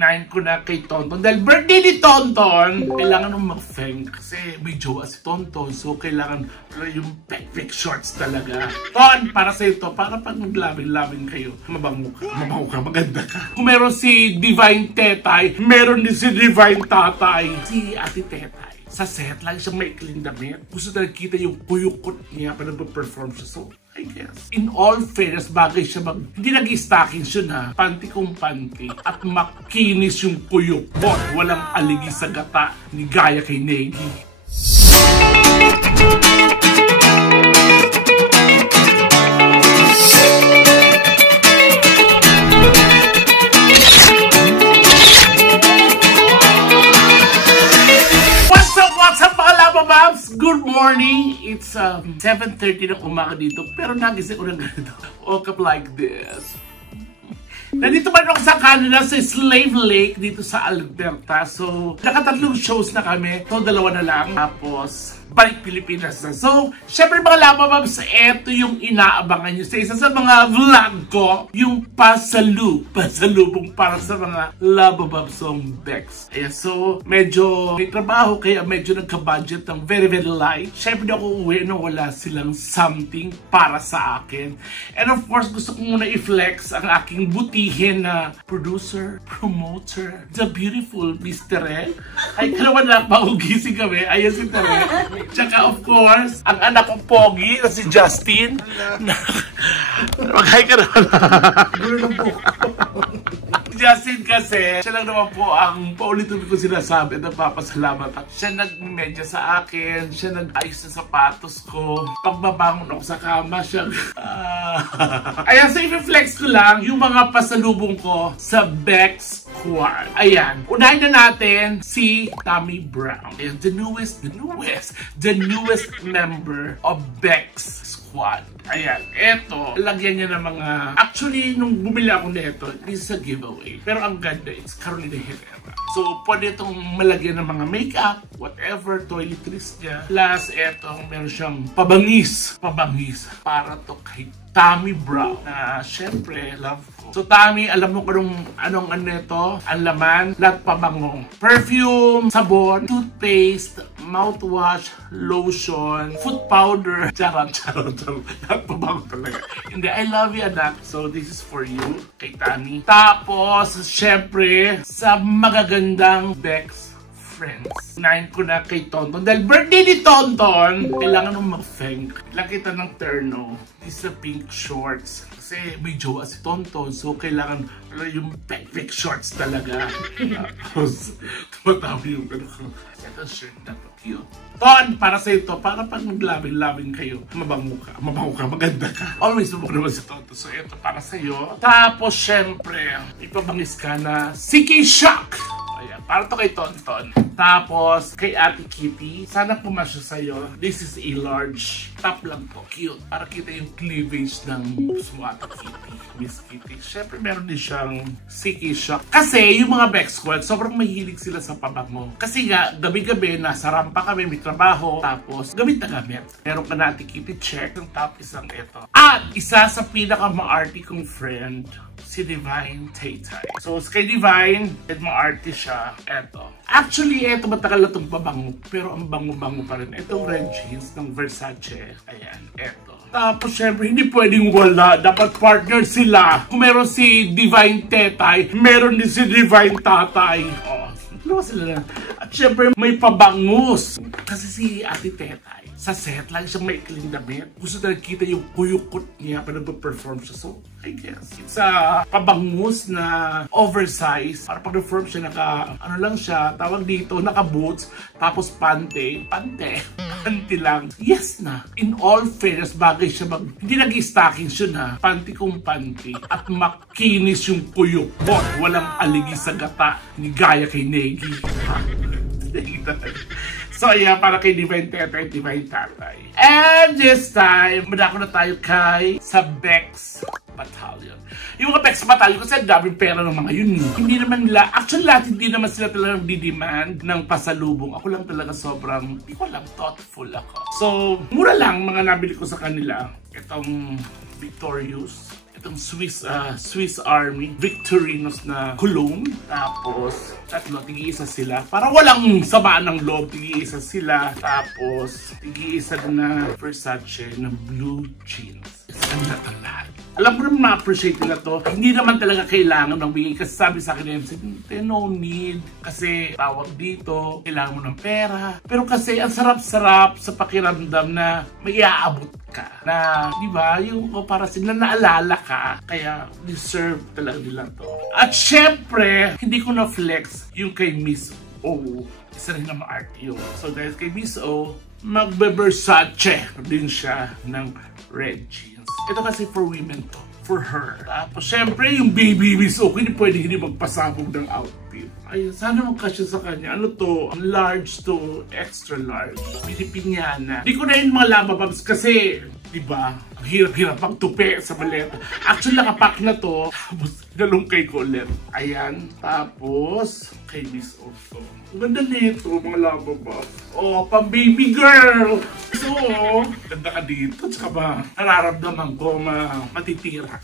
Nine ko na kay Tonton. Dahil birthday ni Tonton, kailangan nung mag-feng. Kasi may jowa si Tonton. So, kailangan yung perfect shorts talaga. Ton, para sa ito, para pag maglabing-labing kayo, mabango ka, maganda ka. Kung meron si Divine Tetay, meron din si Divine Tatay. Si Ate Tetay. Sa set, lagi siyang maikling damit. Gusto na nakita yung kuyukot niya pa nag-perform siya. So, I guess. In all fairness, bagay siya hindi nag-stockings yun ha. Panty kong panty. At makinis yung kuyukot. Walang aligi sa gata ni gaya kay Negi. Good morning! It's 7:30 na umaga dito, pero nagising ko ng ganito. Woke up like this. Nandito pa rin ako sa Canada, sa Slave Lake, dito sa Alberta. So, nakatatlong shows na kami. So, dalawa na lang. Tapos, balik Pilipinas na. So, syempre mga Labababs, eto yung inaabangan nyo sa isa sa mga vlog ko. Yung pasalubong para sa mga Labababsong Bex. Ayan, so, medyo may trabaho, kaya medyo nagka-budget ng very, very light. Syempre di ako uwi na wala silang something para sa akin. And of course, gusto ko muna i-flex ang aking butihin na producer, promoter, the beautiful Miss Tere. Ay, kalawan na, paugising kami. Ayan si Tere. Tsaka of course, ang anak kong pogi na si Justin. Mag-hi ka naman. Justin kasi, siya lang naman po ang paulit-ulit ko sinasabi at nagpapasalamat. At siya nagmedya sa akin, siya nag-ayos na sapatos ko. Pagbabangon ako sa kama, siya... Ayan, so i-flex ko lang yung mga pasalubong ko sa Bex Squad. Ayan, unahin na natin si Tommy Brown. Ayan, the newest member of Bex Squad. Ayan, eto, lagyan niya ng mga... Actually, nung bumili ako nito, this is a giveaway. Pero ang ganda, it's Carolina Herrera. So, pwede itong malagyan ng mga makeup, whatever, toiletries niya. Plus, eto, meron siyang pabangis para to kay Tommy Brown na syempre love ko. So Tommy, alam mo kung anong ito? Ang laman, lahat pabango. Perfume, sabon, toothpaste, mouthwash, lotion, foot powder. Charot. Lahat pabango talaga. Hindi, I love you anak. So this is for you, kay Tommy. Tapos, syempre, sa magagandang Bex friends. Unahin ko na kay Tonton. Dahil birthday ni Tonton, kailangan nung mag-feng. Lakita ng terno. These are pink shorts. Kasi may jowa si Tonton. So, kailangan yung perfect shorts talaga. Tapos, tumatawi yung gano'n. Ito shirt na to. Cute. Ton, para sa ito, para pag maglabing-labing kayo, mabango ka, maganda ka. Always mabango naman si Tonton. So, ito para sa'yo. Tapos, syempre, ipabangis ka na CK Shock. Ayan, para to kay Tonton. Tapos, kay Ate Kitty, sana pumasya sa'yo. This is a large. Top lang po. Cute. Para kita yung cleavage ng Ate Kitty. Miss Kitty. Siyempre, meron din siyang CK Shock. Kasi, yung mga Bex Squad, sobrang mahilig sila sa pabango. Kasi nga, gabi-gabi, nasa rampa kami, may trabaho. Tapos, gamit na gamit. Meron ka na Ate Kitty check. Ang top isang ito. At, isa sa pinaka-maarte kong friend, si Divine Tetay. So, kay Divine, maarte siya. Eto. Actually, eto matagal na itong pabango. Pero ang bango-bango pa rin. Itong red jeans ng Versace. Ayan, eto. Tapos, syempre, hindi pwedeng wala. Dapat partner sila. Kung meron si Divine Tetay, meron din si Divine Tatay. Oh, dalawa sila na. At syempre, may pabangus. Kasi si Ate Tetay, sa set, lagi siyang maikling damit. Gusto na nakita yung kuyukot niya pa nag-perform siya. So, I guess, it's a pabangus na oversize. Para pag-perform siya, ano lang siya, tawag dito, naka-boots, tapos panty lang. Yes na. In all fairness, bagay siya hindi nag-stockings yun ha. Panty kong panty. At makinis yung kuyukot. Walang aligi sa gata ni gaya kay Negi. So, ayan, para kay Divine Tetay, Divine Tatay. And this time, madako na tayo sa Bex Battalion. Yung mga Bex Battalion, kasi daming pera ng mga yun. Hindi naman nila, actually lahat hindi naman sila talagang didemand ng pasalubong. Ako lang talaga sobrang, hindi ko alam, thoughtful ako. So, mura lang mga nabili ko sa kanila. Itong Victorious. itong Swiss Army Victorinos na cologne. Tapos, tatlo, tig-iisa sila. Para walang samaan ng loob, tig-iisa sila. Tapos, tig-iisa na Versace na blue jeans. Isang natin lahat. Alam ko naman ma-appreciate nila to. Hindi naman talaga kailangan ng bigay. Kasi sabi sa akin, no need. Kasi tawag dito, kailangan mo ng pera. Pero kasi ang sarap-sarap sa pakiramdam na may iaabot ka. Na, di ba, yung para sila naalala ka. Kaya deserve talaga nila to. At syempre, hindi ko na-flex yung kay Miss O. Isa rin naman art yun. So guys, kay Miss O, magbe-Versace din siya ng red jeans. Ito kasi for women to. For her. Tapos syempre yung baby Miss O, hindi magpasabog ng outfit. Ay, sana magkasya sa kanya. Ano to? Large to extra large. Pilipinyana. Di ko na yung mga labababs kasi, di ba? Ang hirap-hirap pang tupi sa maleta. Actually, nakapack na to. Tapos, nalungkay ko ulit. Ayan. Tapos, kay Miss O to. Ganda nito, mga labababs. Oh, pang baby girl! So, ganda ka dito. Tsaka ba, nararamdaman ko matitirak.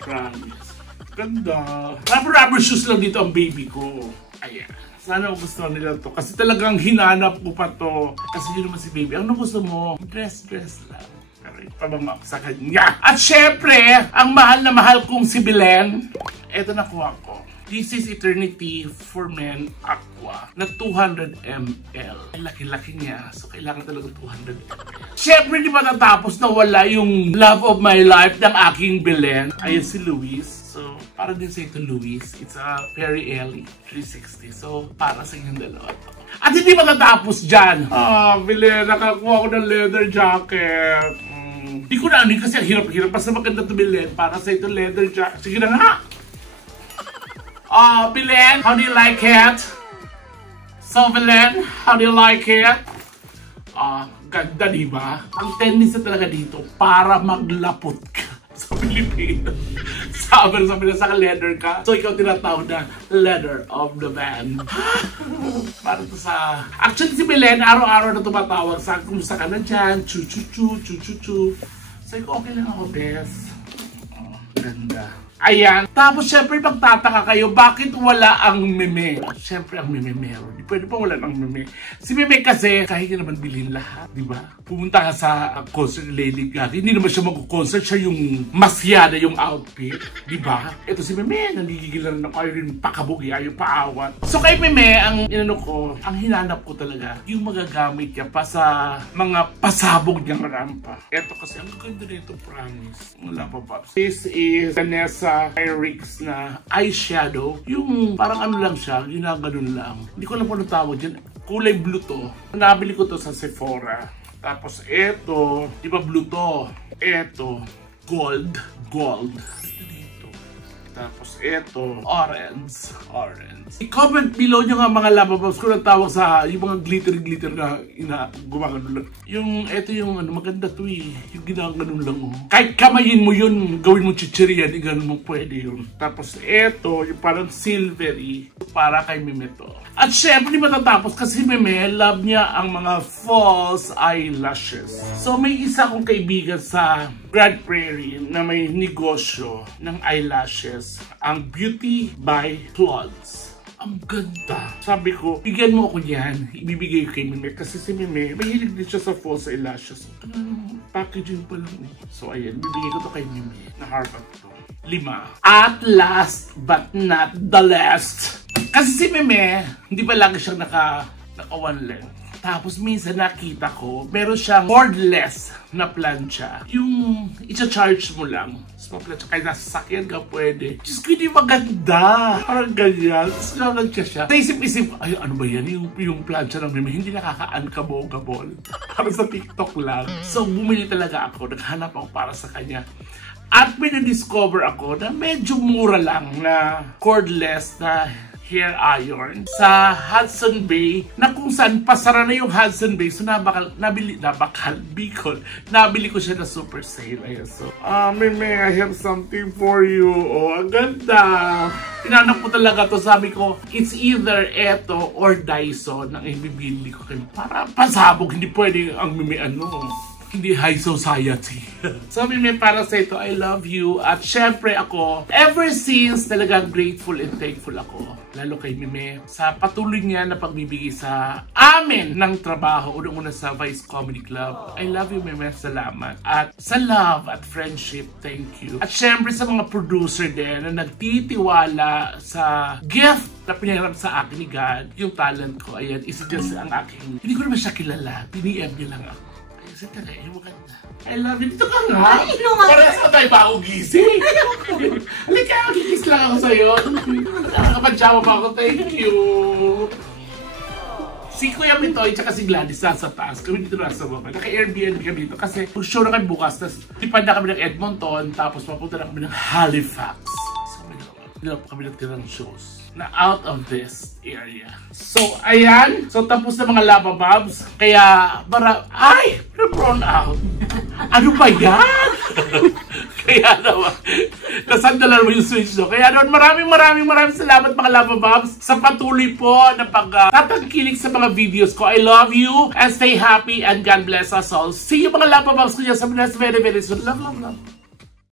Promise. Ganda. Rubber shoes lang dito ang baby ko. Ayan. Sana gusto nila to. Kasi talagang hinanap ko pa to. Kasi yun naman si baby. Ano gusto mo? Dress lang. Pero ipabama ko sa kanya. At syempre, ang mahal na mahal kong si Belen. Ito nakuha ko. This is Eternity for Men Aqua na 200 ml. Laki-laki niya. So, kailangan talaga 200 ml. Syempre, di ba natapos na wala yung love of my life ng aking Belen? Ayun si Luis. So, para din sa ito, Luis. It's a Perry Ellie 360. So, para sa inyong dalawa. At hindi matatapos dyan. Belen, nakakuha ko ng leather jacket. Hindi ko na ano kasi ang hirap-hirap. Basta maganda ito, Belen. Para sa ito, leather jacket. Sige na nga. Belen, how do you like it? So, Belen, how do you like it? Ganda, diba? Ang tendency talaga dito, para maglapot ka sa Pilipinas. Sabi na sa leather ka. So, ikaw tinatawag na leather of the band. Para to sa... Actually, si Belen, araw-araw na tumatawag sa kumusta ka na dyan. Chu-chu-chu. So, okay lang ako, Bes. Ganda. Ayan. Tapos, syempre, magtataka kayo, bakit wala ang meme? Syempre, ang meme meron. Di pwede pa wala ang meme. Si meme kasi, kahit niya naman bilhin lahat, di ba? Pumunta ka sa concert ni Lady Gaga, hindi naman siya mag-concert, siya yung masyada yung outfit, di ba? Ito si meme, nangigigilan na ayaw rin pakabugi, ayaw paawat. So, kay meme, ang inano ko, ang hinanap ko talaga, yung magagamit niya pa sa mga pasabog niyang rampa. Ito kasi, ang ganda nito, promise. Wala pa pa. This is Vanessa Rix na eyeshadow. Yung parang ano lang siya, ginaganon lang. Hindi ko alam kung ano tawag dyan. Kulay blue to. Nabili ko to sa Sephora. Tapos eto, di ba blue to? Eto, gold. Tapos eto, orange. I-comment below nyo nga mga labababs kung natawag sa yung mga glitter na gumagano lang. Yung eto yung ano, maganda to eh. Yung ginaganon lang oh. Kahit kamayin mo yun, gawin mo chichiriyan, ganun mo pwede yun. Tapos eto, yung parang silvery, para kay Meme to. At syempre, di matatapos kasi Meme, love niya ang mga false eyelashes. So may isa kong kaibigan sa Grand Prairie na may negosyo ng eyelashes, ang Beauty by Claudes. Ang ganda. Sabi ko, bigyan mo ako yan. Ibibigay ko kay Meme. Kasi si Meme, mahilig din siya sa false eyelashes. Packaging pa lang. So ayan, bibigay ko to kay Meme. Na Harvard to. 5. At last but not the least. Kasi si Meme, hindi pa lagi siyang naka one length. Tapos minsan nakita ko, meron siyang cordless na plancha. Yung i-charge mo lang. So, plancha, kahit nasa sakyan ka pwede. Diyos ko, hindi maganda. Parang ganyan. Tapos nalansya siya. Naisip-isip, ay ano ba yan? Yung plancha ng Meme, hindi nakaka-unkabogable. Parang sa TikTok lang. So, bumili talaga ako. Naghanap ako para sa kanya. At may na-discover ako na medyo mura lang na cordless na hair iron sa Hudson Bay na kung saan pasara na yung Hudson Bay. So nabili ko siya na super sale. Ayan, so Meme, I have something for you. Oh, ang ganda. Tinanong ko talaga to. Sabi ko, it's either eto or Dyson ang ibibili ko. Para pasabog, hindi pwede ang Meme ano. hindi high society. So, Mime, para sa ito, I love you. At syempre ako, ever since talagang grateful and thankful ako, lalo kay Mime, sa patuloy niya na pagbibigay sa amin ng trabaho, unang-una sa Vice Comedy Club. I love you, Mime. Salamat. At sa love at friendship, thank you. At syempre sa mga producer din na nagtitiwala sa gift na pinahiram sa akin ni God, yung talent ko. Ayan, isa dyan sa ang aking, hindi ko naman siya kilala. Piniem niya lang ako. Ayun, sa talaga, yung maganda. I love you. Dito ka nga. Parehas ka tayo bago gising. Halika, kikis lang ako sa'yo. Nakakapagjawa pa ako. Thank you. Si Kuya Mitoy at si Gladys nasa taas. Kami dito nasa baba. Naka-Airbnb kami dito kasi mag-show na kami bukas. Tapos tipad na kami ng Edmonton. Tapos mapunta na kami ng Halifax. So may kami ng shows na out of this area. So, ayan. So, tapos na mga Lava Bobs. Kaya, ay! Brown out. Ano ba yan? Kaya naman, nasandalan mo yung switch no. Kaya naman, maraming salamat mga Lava Bobs sa patuloy po na tatangkilik sa mga videos ko. I love you and stay happy and God bless us all. See you mga Lava Bobs ko dyan sa very soon. Love.